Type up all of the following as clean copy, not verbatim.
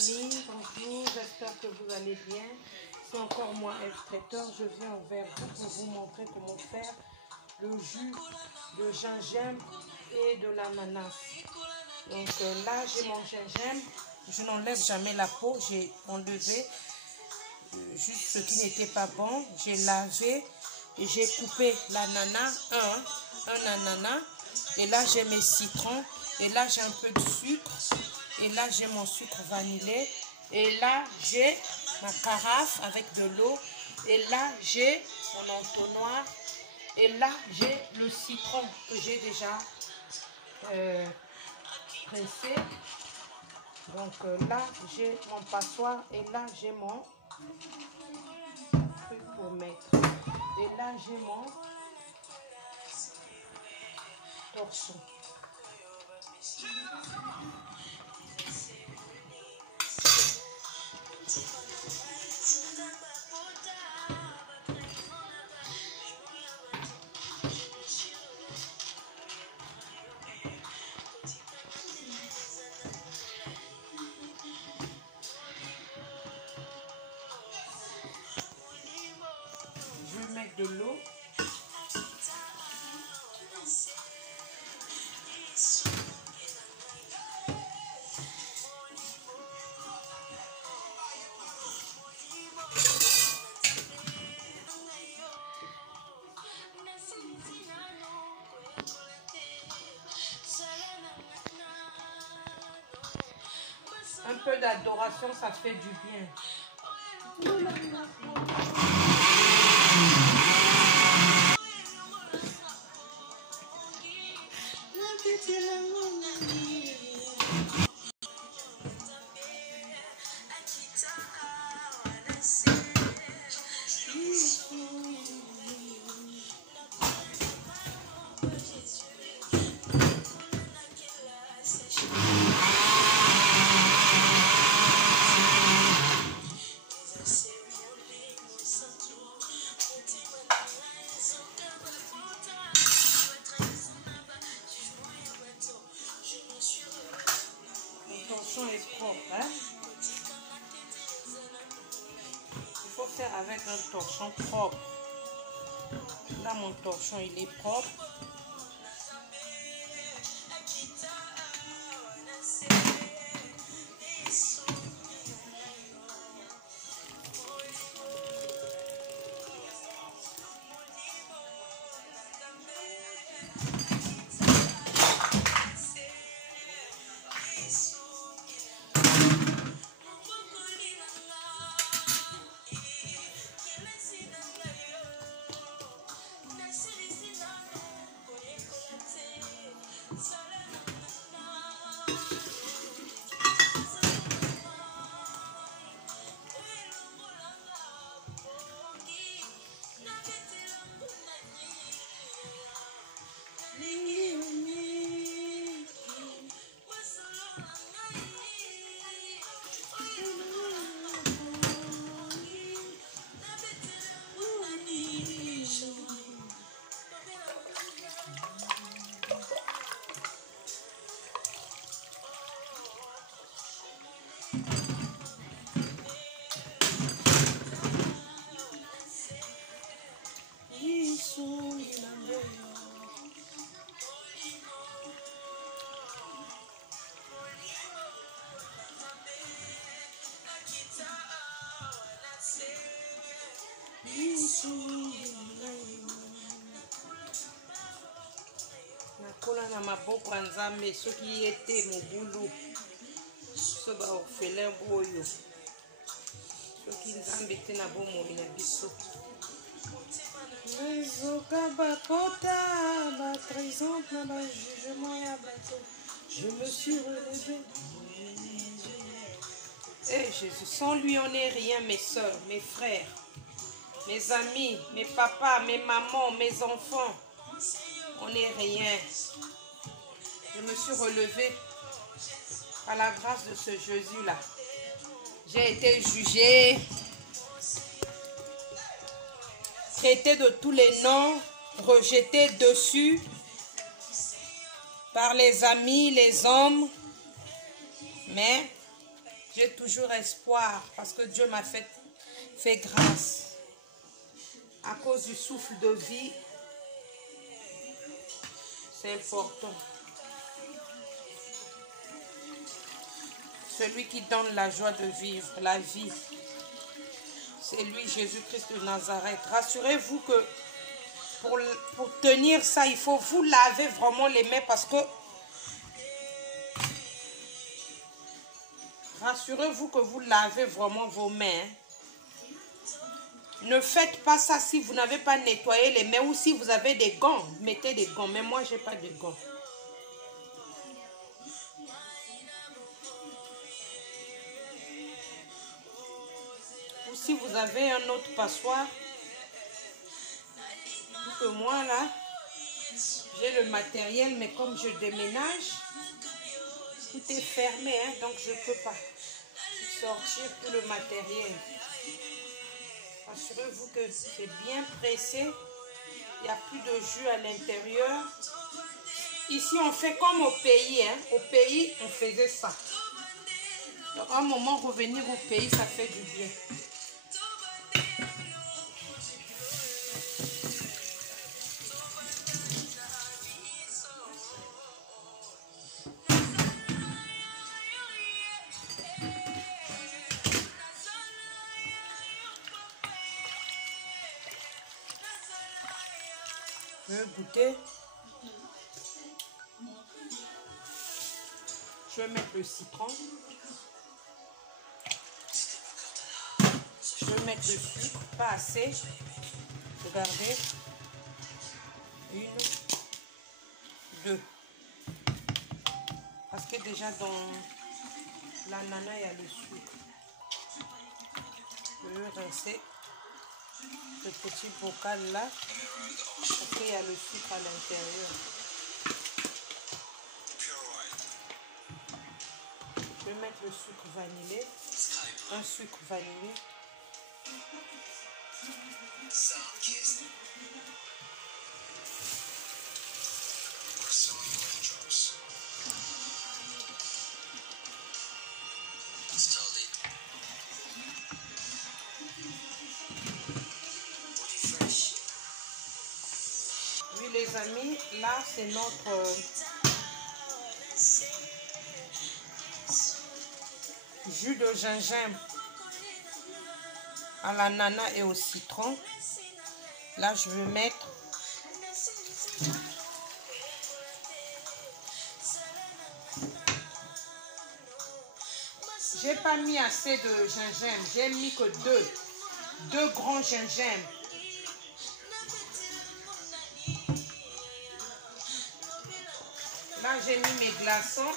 amis, bonjour, j'espère que vous allez bien. C'est encore moi, F Traiteur. Je viens vers vous pour vous montrer comment faire le jus de gingembre et de l'ananas. Donc là, j'ai mon gingembre. Je n'enlève jamais la peau. J'ai enlevé juste ce qui n'était pas bon. J'ai lavé et j'ai coupé l'ananas, un ananas. Et là, j'ai mes citrons. Et là, j'ai un peu de sucre. Et là, j'ai mon sucre vanillé. Et là, j'ai ma carafe avec de l'eau. Et là, j'ai mon entonnoir. Et là, j'ai le citron que j'ai déjà pressé. Donc là, j'ai mon passoire. Et là, j'ai mon truc pour mettre. Et là, j'ai mon torchon. Je vais mettre de l'eau. Un peu d'adoration, ça fait du bien. Le torchon est propre, hein? Il faut faire avec un torchon propre. Là, mon torchon, il est propre. Nakola na maboko ya Nzambe soki ete mobulu so ba orphelin boyo soki Nzambe te na bomoi na biso ezoka bakota ba trahison na ba jugement ya bato. Je me suis relevé. Eh Jésus, sans lui on n'est rien, mes soeurs, mes frères, mes amis, mes papas, mes mamans, mes enfants. On n'est rien. Je me suis relevée par la grâce de ce Jésus-là. J'ai été jugée, traitée de tous les noms, rejetée dessus par les amis, les hommes. Mais J'ai toujours espoir parce que Dieu m'a fait grâce. À cause du souffle de vie, c'est important. Celui qui donne la joie de vivre, la vie, c'est lui, Jésus-Christ de Nazareth. Rassurez-vous que pour tenir ça, il faut vous laver vraiment les mains parce que rassurez-vous que vous lavez vraiment vos mains. Ne faites pas ça si vous n'avez pas nettoyé les mains ou si vous avez des gants. Mettez des gants, mais moi, je n'ai pas de gants. Ou si vous avez un autre passoire, que moi, là, j'ai le matériel, mais comme je déménage, tout est fermé, hein, donc je ne peux pas sortir tout le matériel. Assurez-vous que c'est bien pressé. Il n'y a plus de jus à l'intérieur. Ici, on fait comme au pays. Hein. Au pays, on faisait ça. Donc, à un moment, revenir au pays, ça fait du bien. Je vais goûter. Je vais mettre le citron. Je vais mettre le sucre, pas assez. Regardez. 1, 2. Parce que déjà dans l'ananas, il y a le sucre. Je vais rincer ce petit bocal là. Parce qu'il y a le sucre à l'intérieur. Je vais mettre le sucre vanillé. Un sucre vanillé. Oui les amis, là c'est notre jus de gingembre à l'ananas et au citron. Là je vais mettre j'ai pas mis assez de gingembre, j'ai mis que deux grands gingembres. Là j'ai mis mes glaçons.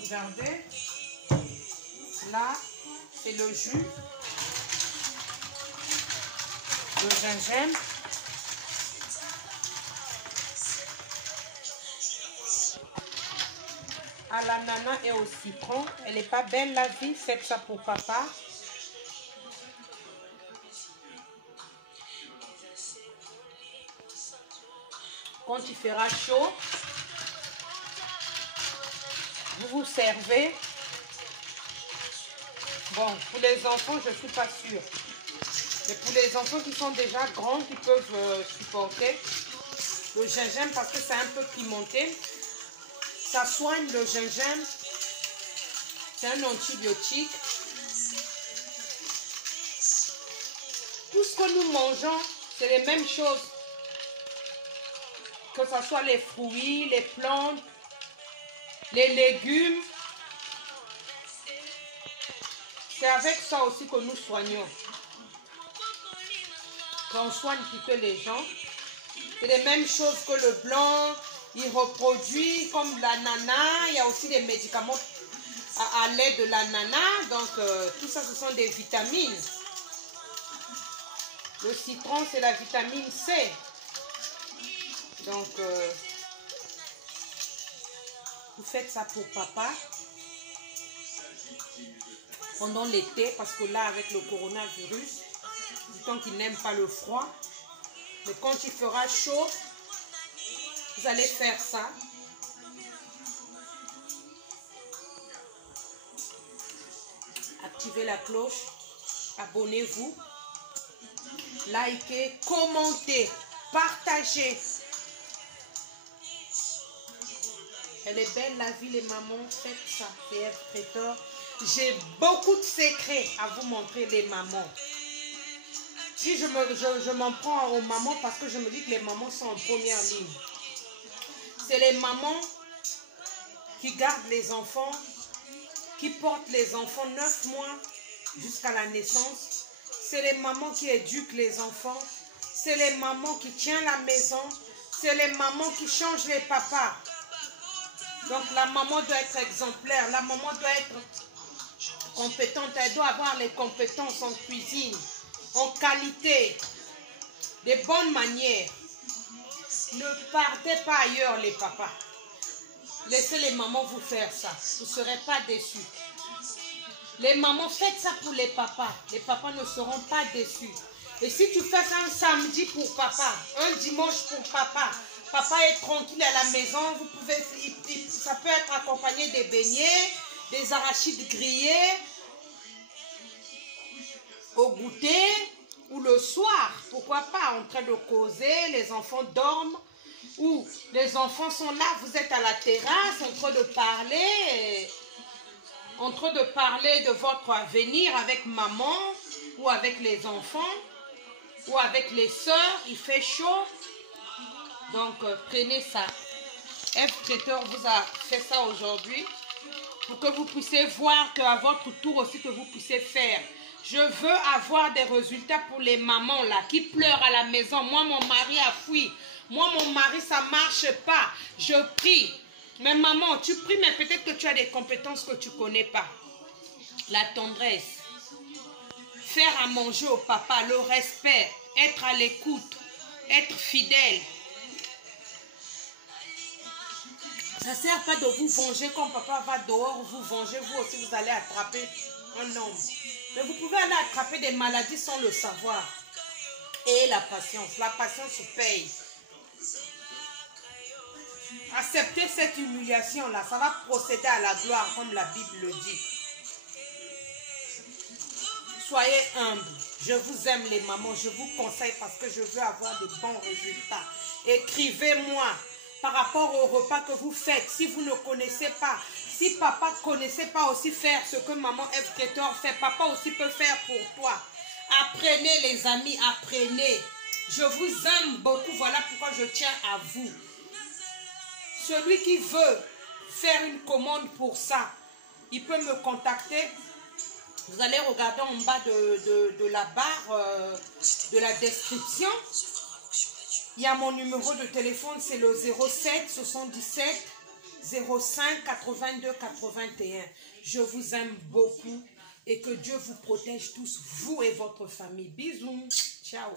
Regardez, là c'est le jus de gingembre. À l'ananas et au citron. Elle n'est pas belle la vie, faites ça pour papa. Quand il fera chaud, vous servez. Bon, pour les enfants, je ne suis pas sûre. Mais pour les enfants qui sont déjà grands, qui peuvent supporter le gingembre parce que c'est un peu pimenté. Ça soigne le gingembre. C'est un antibiotique. Tout ce que nous mangeons, c'est les mêmes choses. Que ce soit les fruits, les plantes, les légumes. C'est avec ça aussi que nous soignons. Qu'on soigne plutôt les gens. C'est les mêmes choses que le blanc. Il reproduit comme l'ananas. Il y a aussi des médicaments à l'aide de l'ananas. Donc, tout ça, ce sont des vitamines. Le citron, c'est la vitamine C. Donc, vous faites ça pour papa. Pendant l'été, parce que là, avec le coronavirus, enfants qui n'aiment pas le froid. Mais quand il fera chaud, vous allez faire ça. Activez la cloche. Abonnez-vous. Likez, commentez, partagez. Elle est belle la vie, les mamans. Faites ça. C'est Ève Traiteur. J'ai beaucoup de secrets à vous montrer, les mamans. Si je m'en prends aux mamans parce que je me dis que les mamans sont en première ligne. C'est les mamans qui gardent les enfants, qui portent les enfants 9 mois jusqu'à la naissance. C'est les mamans qui éduquent les enfants. C'est les mamans qui tiennent la maison. C'est les mamans qui changent les papas. Donc la maman doit être exemplaire. La maman doit être compétente. Elle doit avoir les compétences en cuisine, en qualité, des bonnes manières. Ne partez pas ailleurs les papas. Laissez les mamans vous faire ça. Vous ne serez pas déçus. Les mamans, faites ça pour les papas. Les papas ne seront pas déçus. Et si tu fais ça un samedi pour papa, un dimanche pour papa, papa est tranquille à la maison, vous pouvez, ça peut être accompagné des beignets, des arachides grillés, au goûter, ou le soir, pourquoi pas, en train de causer, les enfants dorment, ou les enfants sont là, vous êtes à la terrasse, en train de parler de votre avenir avec maman, ou avec les enfants, ou avec les sœurs, il fait chaud. Donc, prenez ça. Ève Traiteur vous a fait ça aujourd'hui pour que vous puissiez voir qu'à votre tour aussi que vous puissiez faire. Je veux avoir des résultats pour les mamans là qui pleurent à la maison. Moi, mon mari a fui. Moi, mon mari, ça ne marche pas. Je prie. Mais maman, tu pries, mais peut-être que tu as des compétences que tu ne connais pas. La tendresse. Faire à manger au papa, le respect, être à l'écoute, être fidèle. Ça ne sert pas de vous venger quand papa va dehors, vous venger, vous aussi vous allez attraper un homme. Mais vous pouvez aller attraper des maladies sans le savoir. Et la patience paye. Acceptez cette humiliation-là, ça va procéder à la gloire comme la Bible le dit. Soyez humbles. Je vous aime les mamans, je vous conseille parce que je veux avoir de bons résultats. Écrivez-moi par rapport au repas que vous faites. Si vous ne connaissez pas, si papa ne connaissait pas aussi faire ce que maman Ève Traiteur fait, papa aussi peut faire pour toi. Apprenez les amis, apprenez. Je vous aime beaucoup, voilà pourquoi je tiens à vous. Celui qui veut faire une commande pour ça, il peut me contacter. Vous allez regarder en bas de la barre de la description. Il y a mon numéro de téléphone, c'est le 07 77 05 82 81. Je vous aime beaucoup et que Dieu vous protège tous, vous et votre famille. Bisous. Ciao.